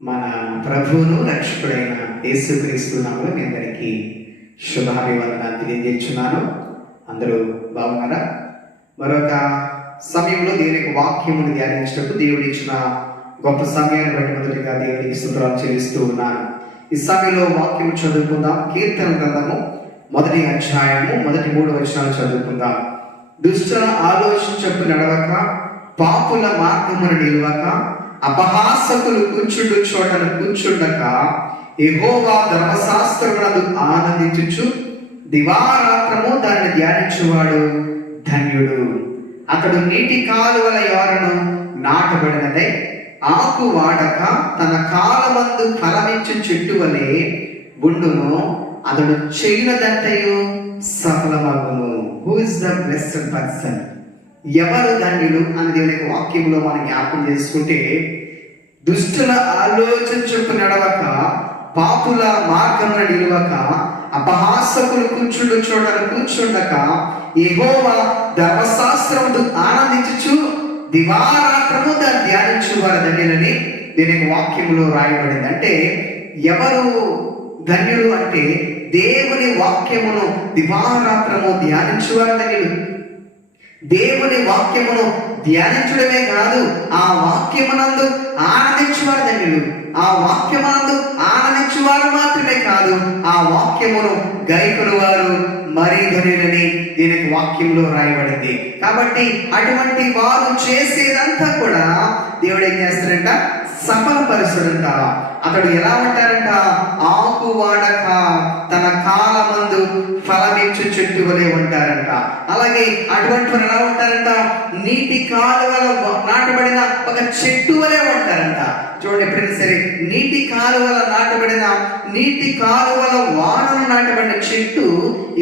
మన ప్రభువును రక్షకుడైన యేసుక్రీస్తు నామములో మీ అందరికీ శుభాభివందనాలు తెలియజేస్తున్నాను. అందరూ బాగున్నారా? మరొక సమయంలో దేవుని వాక్యమును ధ్యానించినప్పుడు దేవుడు ఇచ్చిన గొప్ప సమయాన్ని బట్టి మొదటిగా దేవునికి స్తుతులు చెల్లిస్తూ ఉన్నాను. ఈ సమయంలో వాక్యం చదువుకుందాం. కీర్తన గ్రంథము 1వ అధ్యాయము 3 వచనాలు చదువుకుందాం. దుష్టుల ఆలోచన చెప్పు నడవక, పాపుల మార్గమును నిలవక, అపహాసకులు కూర్చుండు చోటను కూర్చుండక, యెహోవా ధర్మశాస్త్రమునందు ఆనందించుచు దివారాత్రము దాన్ని ధ్యానించువాడు ధన్యుడు. అతడు నీటి కాలువల యోరను నాటబడినదే, ఆకు వాడక తన కాలమందు ఫలమిచ్చు చెట్టు వలె ఉండును. అతడు చేయనదంతయు సఫలమగును. Who is the blessed person? ఎవరు ధన్యులు అని దేవుని వాక్యంలో మనం జ్ఞాపకం చేసుకుంటే, దుష్టుల ఆలోచన చెప్పు నడవక, పాపుల మార్గమున నిలువక, అపహాసకులు కూర్చుండు చోటను కూర్చుండక, యెహోవా ధర్మశాస్త్రమును ఆనందించుచు దివారాత్రము దాన్ని ధ్యానించు వారు ధన్యులని దీని వాక్యంలో రాయబడింది. అంటే ఎవరు ధన్యులు అంటే, దేవుని వాక్యమును దివారాత్రము ధ్యానించువారు ధన్యులు. దేవుని వాక్యమును ధ్యానించడమే కాదు, ఆ వాక్యమునందు ఆనందించువారు ధన్యులు. ఆ వాక్యమునందు ఆనందించువారు మాత్రమే కాదు, ఆ వాక్యమును గైకొను వారు మరీ ధన్యులని దీనికి వాక్యంలో రాయబడింది. కాబట్టి అటువంటి వారు చేసేదంతా కూడా దేవుడు ఏం చేస్తాడంట? సఫలపరుస్తాడంట. అతడు ఎలా ఉంటారంట? ఆకు వాడక తన కాలమందు ఫలమిచ్చు చెట్టు వలె ఉంటారంట. అలాగే అటువంటి వారు ఎలా ఉంటారంట? నీటి కాలువల నాటబడిన ఒక చెట్టు వలె ఉంటారంట. చూడండి, ఎప్పుడైనా సరే నీటి కాలువల నాటబడిన, నీటి కాలువల వానలు నాటబడిన చెట్టు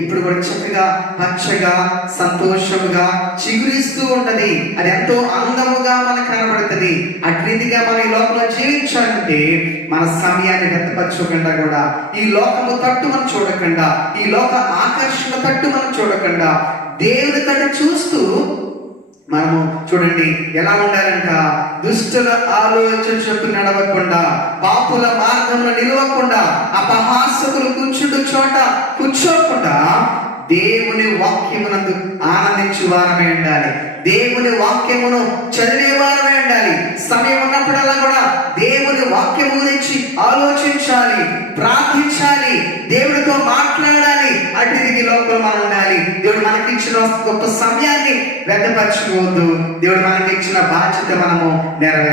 ఇప్పుడు కూడా చక్కగా పచ్చగా సంతోషముగా చిగురిస్తూ ఉంటది. అది ఎంతో అందముగా మనకు కనబడుతుంది. అటు రీతిగా మనం ఈ లోకంలో జీవించాలంటే మన సమయాన్ని వ్యర్థపరచకుండా, కూడా ఈ లోకము తట్టు మనం చూడకుండా, ఈ లోక ఆకర్షణ తట్టు మనం చూడకుండా, దేవుని తట్టు చూస్తూ మనము చూడండి ఎలా ఉండాలంట? దుష్టుల ఆలోచన చెప్పు నడవకుండా, పాపుల మార్గంలో నిలవకుండా, అపహాసకులు కూర్చుండు చోట కూర్చోకుండా, దేవుని వాక్యమునందు ఆనందించు వారమే ఉండాలి. దేవుని వాక్యమును చదివే వారమే ఉండాలి. సమయం ఉన్నప్పుడల్లా కూడా దేవుని వాక్యము గురించి ఆలోచించాలి, ప్రార్థించాలి, దేవుడితో మాట్లాడాలి. అటు లోపల మనం ఉండాలి. దేవుడు మనకి ఇచ్చిన గొప్ప సమయాన్ని వ్యర్థపరచుకోవద్దు. దేవుడు మనకి ఇచ్చిన బాధ్యత మనము నెరవేర్చాలి.